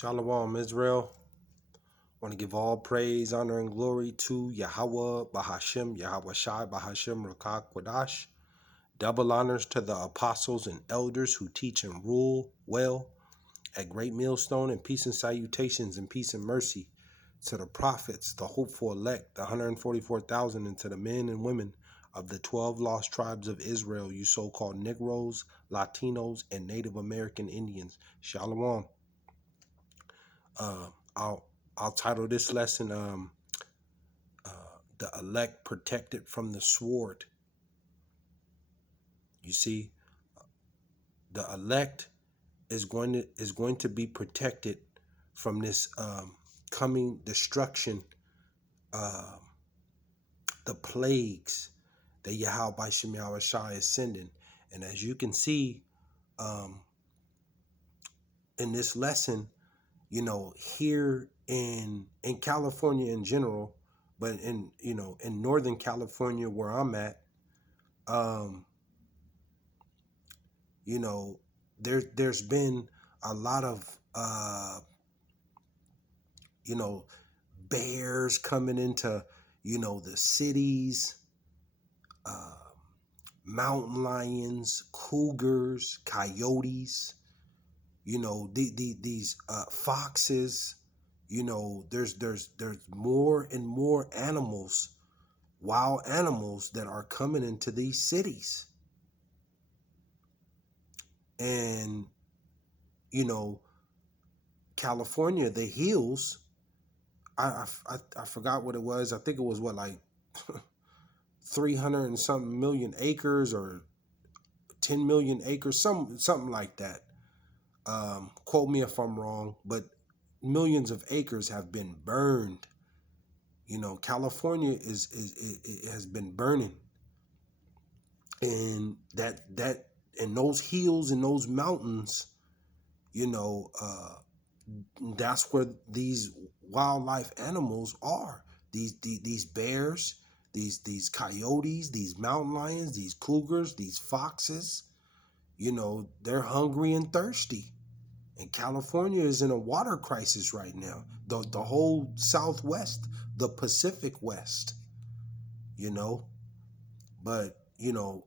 Shalom, Israel. Want to give all praise, honor, and glory to Yahawah, BAHASHAM, YAHAWAHSHI, BAHASHAM, Rakak, Wadash. Double honors to the apostles and elders who teach and rule well at Great Millstone, and peace and salutations and peace and mercy to the prophets, the hopeful elect, the 144,000, and to the men and women of the 12 lost tribes of Israel, you so-called Negroes, Latinos, and Native American Indians. Shalom. I'll title this lesson "The Elect Protected from the Sword." You see, the elect is going to be protected from this coming destruction, the plagues that YAHAWAHSHI is sending. And as you can see in this lesson, you know, here in California in general, but in Northern California where I'm at, you know, there's been a lot of you know, bears coming into, you know, the cities, mountain lions, cougars, coyotes, you know, these foxes. You know, there's more and more animals, wild animals, that are coming into these cities. And, you know, California, the hills, I forgot what it was. I think it was what, like 300 and something million acres or 10 million acres, something like that. Quote me if I'm wrong, but millions of acres have been burned. You know, California it has been burning, and that and those hills and those mountains, you know, that's where these wildlife animals are. These bears, these coyotes, these mountain lions, these cougars, these foxes. You know, they're hungry and thirsty. And California is in a water crisis right now. The whole Southwest, the Pacific West, you know. But, you know,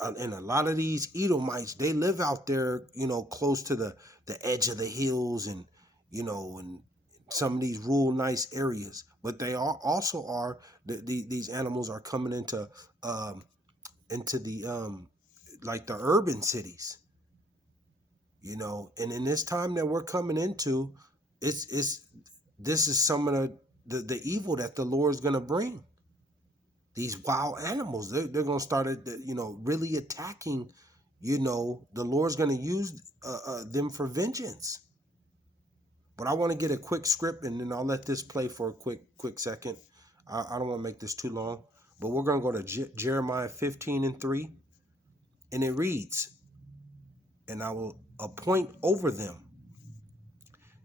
and a lot of these Edomites, they live out there, you know, close to the edge of the hills, and, you know, and some of these rural nice areas. But they also are, these animals are coming into the like the urban cities. You know, and in this time that we're coming into, this is some of the evil that the Lord is going to bring. These wild animals, they're going to start, you know, really attacking. You know, the Lord's going to use them for vengeance. But I want to get a quick script, and then I'll let this play for a quick second. I don't want to make this too long, but we're going to go to Jeremiah 15:3, and it reads, "And I will appoint over them."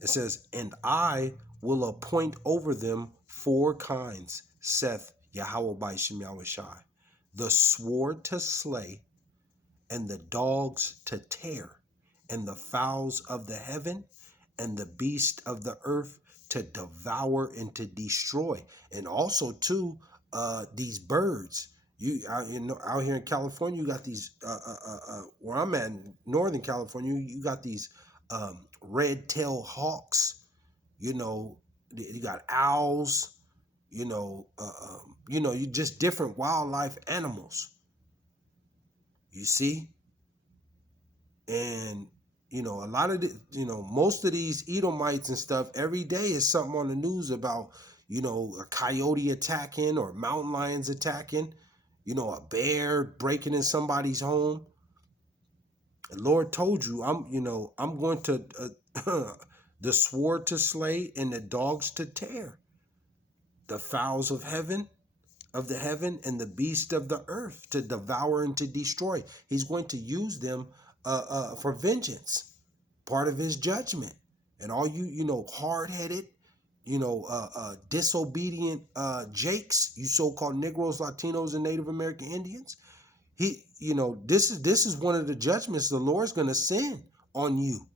It says, "And I will appoint over them 4 kinds, saith YAHAWAHSHI, the sword to slay, and the dogs to tear, and the fowls of the heaven, and the beast of the earth to devour and to destroy." And also too, these birds. You know, out here in California, you got these. Where I'm at, in Northern California, you got these red-tailed hawks. You know, you got owls. You know, you just different wildlife animals. You see, and you know, a lot of most of these Edomites and stuff, every day is something on the news about, you know, a coyote attacking or mountain lions attacking. You know, a bear breaking in somebody's home. The Lord told you, I'm going to the sword to slay and the dogs to tear, the fowls of the heaven, and the beast of the earth to devour and to destroy. He's going to use them for vengeance, part of his judgment. And all you hard-headed, disobedient Jakes, you so-called Negroes, Latinos, and Native American Indians, this is one of the judgments the Lord's going to send on you.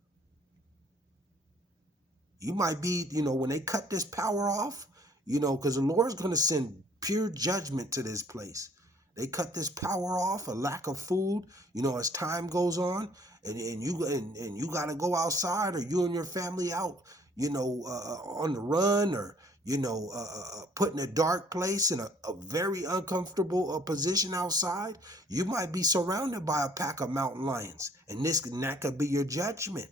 You might be, when they cut this power off, because the Lord's going to send pure judgment to this place. They cut this power off, a lack of food, as time goes on, and you got to go outside, or you and your family out, on the run, or put in a dark place in a very uncomfortable position outside. You might be surrounded by a pack of mountain lions, and that could be your judgment.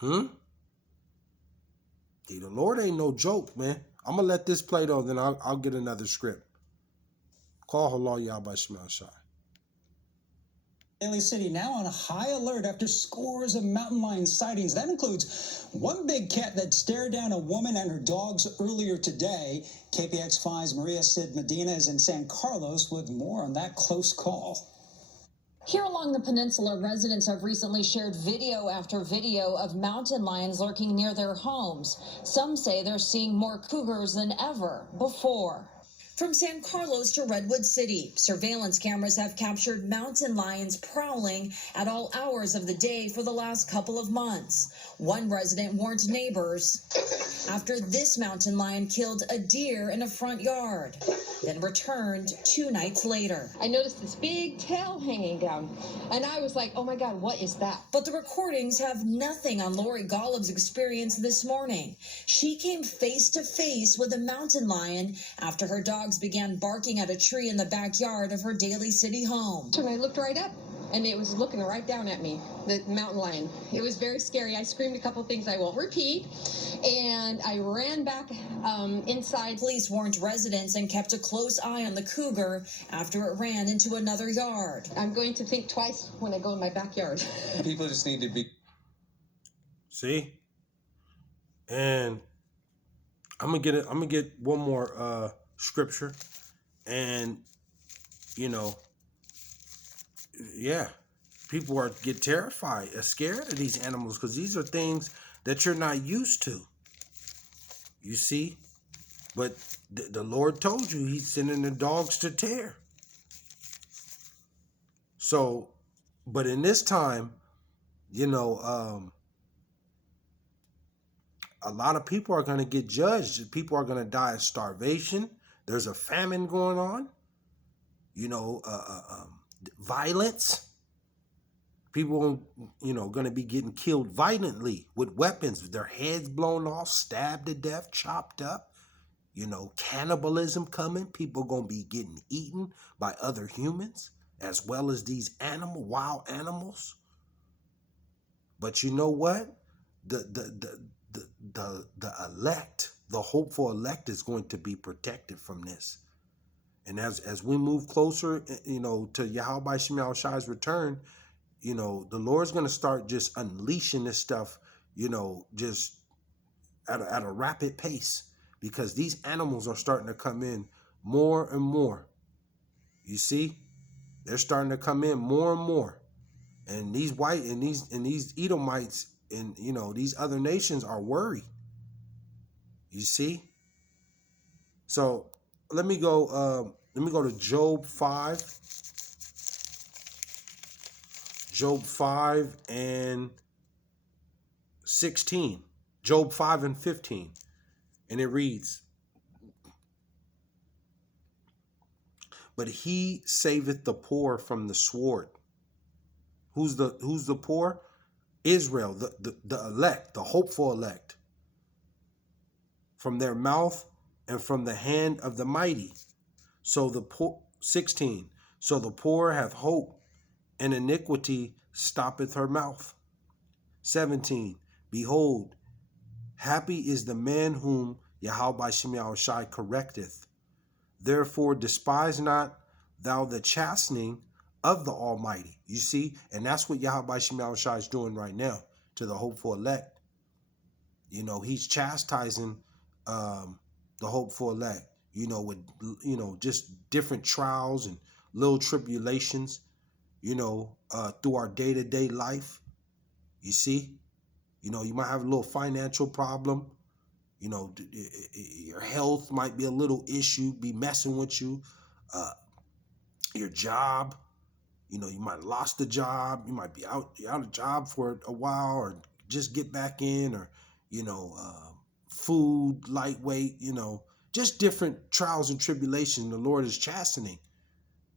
See, the Lord ain't no joke, man. I'm going to let this play, though, then I'll get another script. Call YAHAWAHSHI. Daly City now on a high alert after scores of mountain lion sightings. That includes one big cat that stared down a woman and her dogs earlier today. KPX5's Maria Sid Medina is in San Carlos with more on that close call. Here along the peninsula, residents have recently shared video after video of mountain lions lurking near their homes. Some say they're seeing more cougars than ever before. From San Carlos to Redwood City, surveillance cameras have captured mountain lions prowling at all hours of the day for the last couple of months. One resident warned neighbors after this mountain lion killed a deer in a front yard, then returned 2 nights later. I noticed this big tail hanging down, and I was like, oh my God, what is that? But the recordings have nothing on Lori Golub's experience this morning. She came face to face with a mountain lion after her dogs began barking at a tree in the backyard of her Daly City home. And I looked right up, and it was looking right down at me, the mountain lion. It was very scary. I screamed a couple things I won't repeat, and I ran back inside. Police warned residents and kept a close eye on the cougar after it ran into another yard. I'm going to think twice when I go in my backyard. People just need to be... See? And I'm gonna get one more scripture, and yeah, people get terrified, scared of these animals, because these are things that you're not used to. You see? But the Lord told you He's sending the dogs to tear. So, but in this time, a lot of people are going to get judged. People are going to die of starvation. There's a famine going on. Violence. People, going to be getting killed violently with weapons, their heads blown off, stabbed to death, chopped up. Cannibalism coming. People going to be getting eaten by other humans, as well as these wild animals. But you know what? The elect, the hopeful elect, is going to be protected from this. And as we move closer, to YAHAWAHSHI's return, the Lord's going to start just unleashing this stuff, just at a rapid pace, because these animals are starting to come in more and more. You see, they're starting to come in more and more, and these Edomites and these other nations are worried. You see, so let me go to Job 5. Job 5 and 16. Job 5 and 15. And it reads, "But He saveth the poor from the sword." Who's the poor? Israel, the elect, the hopeful elect. "From their mouth and from the hand of the mighty. So the poor," 16, "so the poor have hope, and iniquity stoppeth her mouth." 17, "Behold, happy is the man whom YAHAWAHSHI correcteth. Therefore despise not thou the chastening of the Almighty." You see, and that's what YAHAWAHSHI is doing right now to the hopeful elect. He's chastising the hopeful elect, with, just different trials and little tribulations, through our day-to-day life. You see, you might have a little financial problem. Your health might be a little issue, be messing with you. Your job, you might have lost the job. You might be out of job for a while, or just get back in, or, food, lightweight, just different trials and tribulations the Lord is chastening.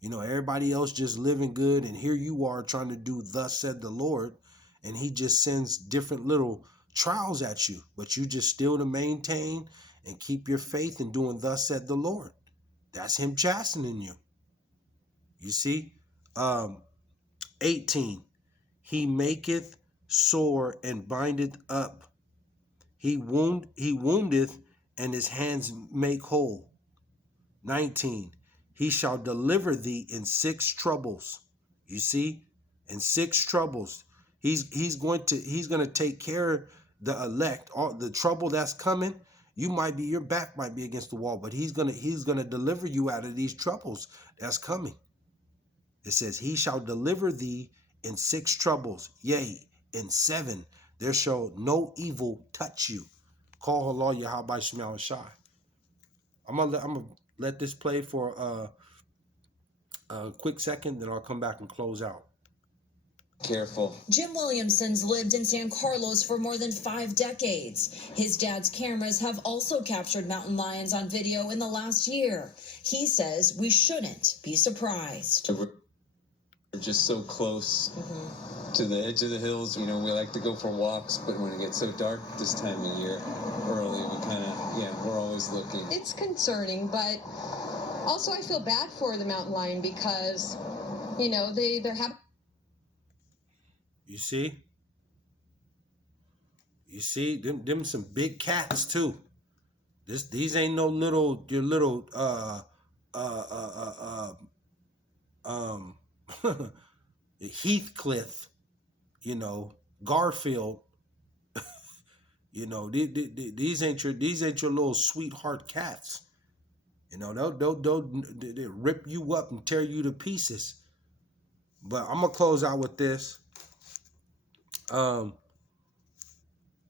Everybody else just living good, and here you are trying to do thus said the Lord, and he just sends different little trials at you, but you just still to maintain and keep your faith in doing thus said the Lord. That's him chastening you. You see? 18. He maketh sore and bindeth up. He woundeth, and his hands make whole. 19. He shall deliver thee in 6 troubles. You see? In 6 troubles. He's going to take care of the elect. All the trouble that's coming, your back might be against the wall, but he's gonna deliver you out of these troubles that's coming. It says, he shall deliver thee in 6 troubles, yea, in 7 there shall no evil touch you. Call Allah YAHAWAHSHI. I'm gonna let this play for a quick second, then I'll come back and close out. Careful. Jim Williamson's lived in San Carlos for more than 5 decades. His dad's cameras have also captured mountain lions on video in the last year. He says we shouldn't be surprised. We're just so close to the edge of the hills. We like to go for walks, but when it gets so dark this time of year, early, we're always looking. It's concerning, but also I feel bad for the mountain lion because, they're having. You see, them some big cats too. These ain't no your little Heathcliff, Garfield. These ain't your little sweetheart cats. They'll rip you up and tear you to pieces. But I'm gonna close out with this.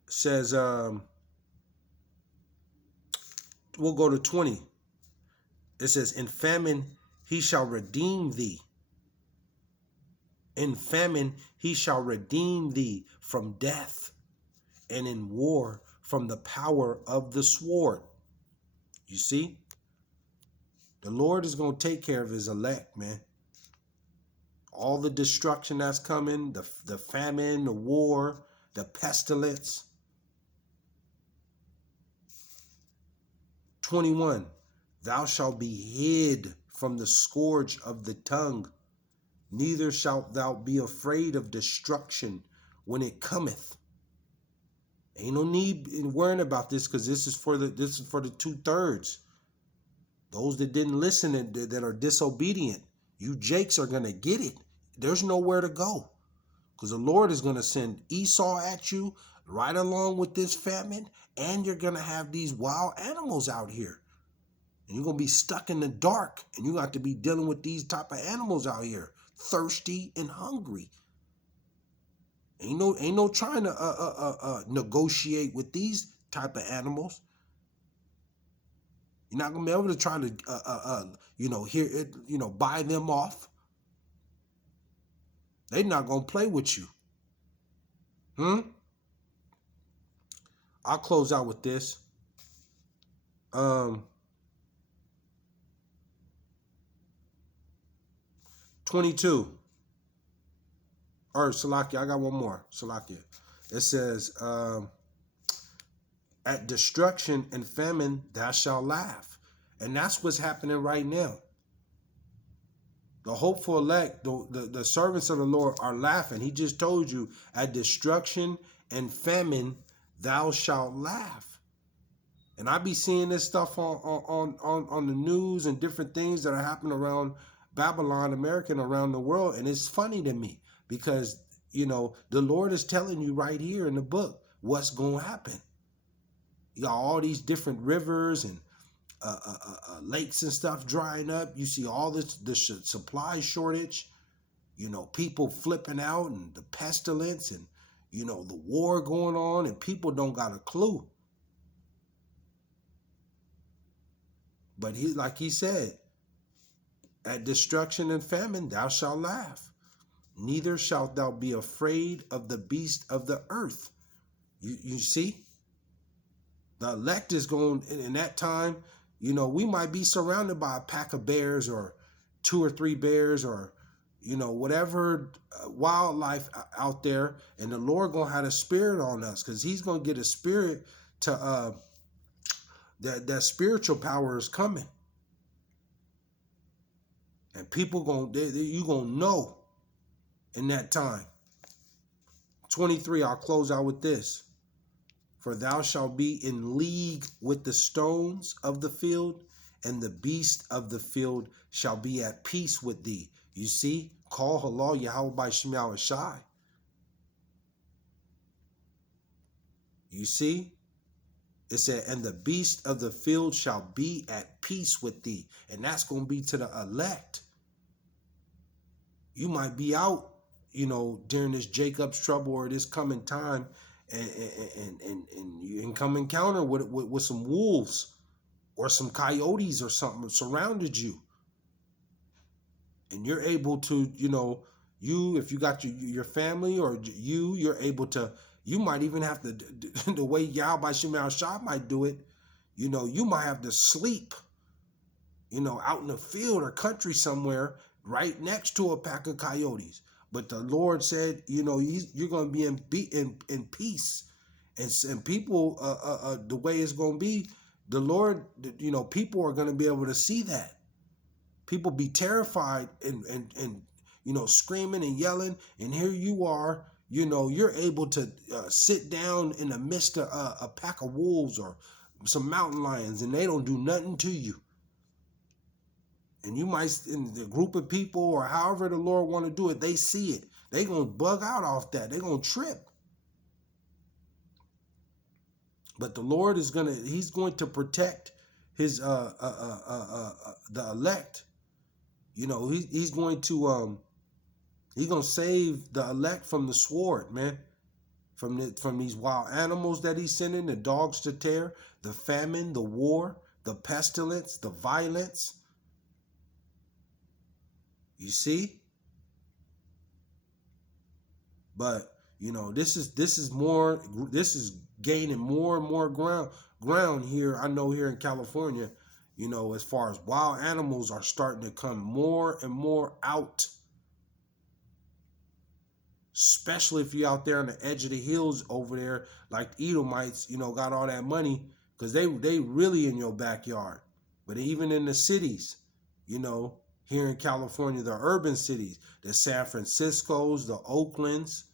Says we'll go to 20. It says, in famine he shall redeem thee. In famine he shall redeem thee from death, and in war from the power of the sword. You see? The Lord is going to take care of his elect, man. All the destruction that's coming, the famine, the war, the pestilence. 21. Thou shalt be hid from the scourge of the tongue, neither shalt thou be afraid of destruction when it cometh. Ain't no need in worrying about this, because this is for the 2/3. Those that didn't listen and that are disobedient, you jakes are gonna get it. There's nowhere to go, because the Lord is gonna send Esau at you right along with this famine, and you're gonna have these wild animals out here. And you're going to be stuck in the dark, and you got to be dealing with these type of animals out here, thirsty and hungry. Ain't no trying to negotiate with these type of animals. You're not going to be able to try to, buy them off. They're not going to play with you. I'll close out with this. 22. Or Salakia, I got one more. Salakia. It says, at destruction and famine thou shalt laugh. And that's what's happening right now. The hopeful elect, the servants of the Lord are laughing. He just told you, at destruction and famine thou shalt laugh. And I be seeing this stuff on the news and different things that are happening around Babylon, America, and around the world. And it's funny to me because, the Lord is telling you right here in the book what's going to happen. You got all these different rivers and lakes and stuff drying up. You see all the supply shortage, people flipping out, and the pestilence, and, the war going on, and people don't got a clue. But like he said, at destruction and famine thou shalt laugh, neither shalt thou be afraid of the beast of the earth, You see? The elect is going, in that time, you know, we might be surrounded by a pack of bears or 2 or 3 bears or, you know, whatever wildlife out there. And the Lord going to have a spirit on us because he's going to get a spirit to, that spiritual power is coming. And people you going to know in that time. 23, I'll close out with this. For thou shalt be in league with the stones of the field, and the beast of the field shall be at peace with thee. You see, call halal YAHAWAHSHI. You see, it said, and the beast of the field shall be at peace with thee. And that's going to be to the elect. You might be out, you know, during this Jacob's trouble or this coming time, and you can come encounter with some wolves or some coyotes or something surrounded you. And you're able to, you know, if you got your family or you're able to, you might even have to, the way YAHAWAHSHI might do it, you know, you might have to sleep, you know, out in the field or country somewhere right next to a pack of coyotes. But the Lord said, you know, you're going to be in peace. And people, the way it's going to be, the Lord, you know, people are going to be able to see that. People be terrified and you know, screaming and yelling. And here you are, you know, you're able to sit down in the midst of a pack of wolves or some mountain lions, and they don't do nothing to you. And you might, in the group of people or however the Lord want to do it, they see it. They going to bug out off that. They going to trip. But the Lord is he's going to protect his, the elect. You know, he's going to save the elect from the sword, man. From these wild animals that he's sending, the dogs to tear, the famine, the war, the pestilence, the violence. You see? But, you know, this is gaining more and more ground here. I know here in California, you know, as far as wild animals are starting to come more and more out. Especially if you're out there on the edge of the hills over there, like the Edomites, you know, got all that money, because they really in your backyard. But even in the cities, you know, here in California, the urban cities, the San Franciscos, the Oaklands,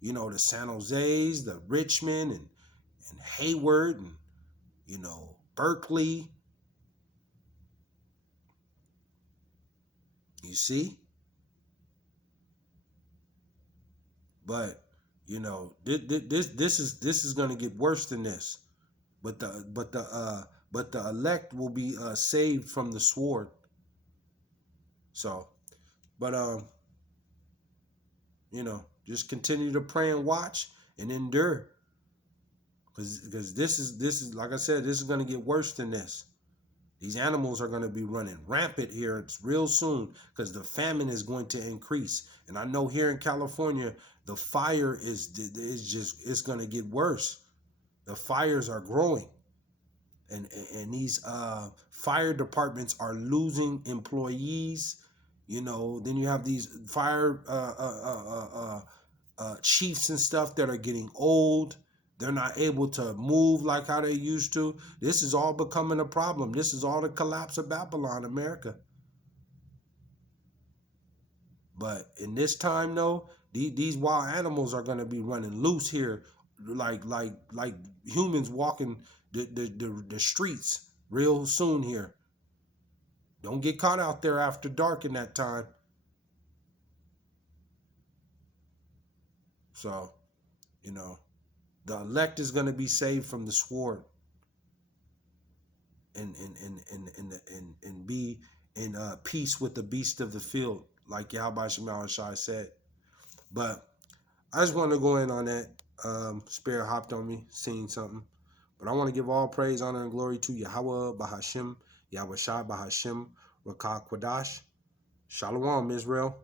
you know, the San Jose's, the Richmond and Hayward and, you know, Berkeley. You see? But, you know, this is going to get worse than this. But the elect will be saved from the sword. So, but you know, just continue to pray and watch and endure. Because this is like I said, this is going to get worse than this. These animals are going to be running rampant here. It's real soon because the famine is going to increase. And I know here in California, the fire it's going to get worse. The fires are growing. And these fire departments are losing employees. You know, then you have these fire chiefs and stuff that are getting old. They're not able to move like how they used to. This is all becoming a problem. This is all the collapse of Babylon, America. But in this time, though, these wild animals are going to be running loose here, like humans walking the streets real soon here. Don't get caught out there after dark in that time. So, you know, the elect is going to be saved from the sword and be in peace with the beast of the field, like YAHAWAHSHI said. But I just want to go in on that. Spirit hopped on me, seeing something. But I want to give all praise, honor, and glory to Yahawah, BAHASHAM, YAHAWAHSHI, BAHASHAM, Rakah Kwadash. Shalom, Israel.